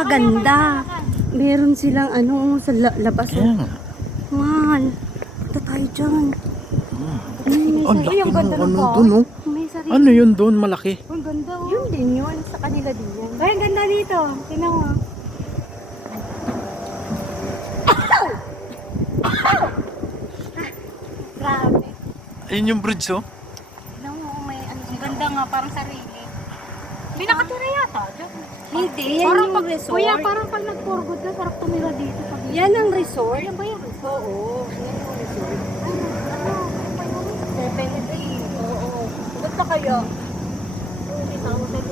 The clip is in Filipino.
napakaganda. Meron silang ano sa labas. Kaya nga. Mahal. Punta tayo dyan. Ang laki Ang ng ganda ng ano bahay. dun, oh. May sarili. Ano yun doon, malaki? Ang ganda. Yun din yun. Sa kanila din yan. Ay, ang ganda dito. Tingnan mo. Grabe. Ayun yung bridge, oh. Tingnan mo, may ano. Ang ganda nga, parang sarili. May nakatira yata dyan. Hindi, yan Parang yung pag, resort. kuya, parang pag nag-forgood ka, sarap tumira dito. Pag Yan ang resort? Yan ba yan? Oo. Yan yung resort. Ano? 7 days. Oo. Ba't pa kayo? 20,000.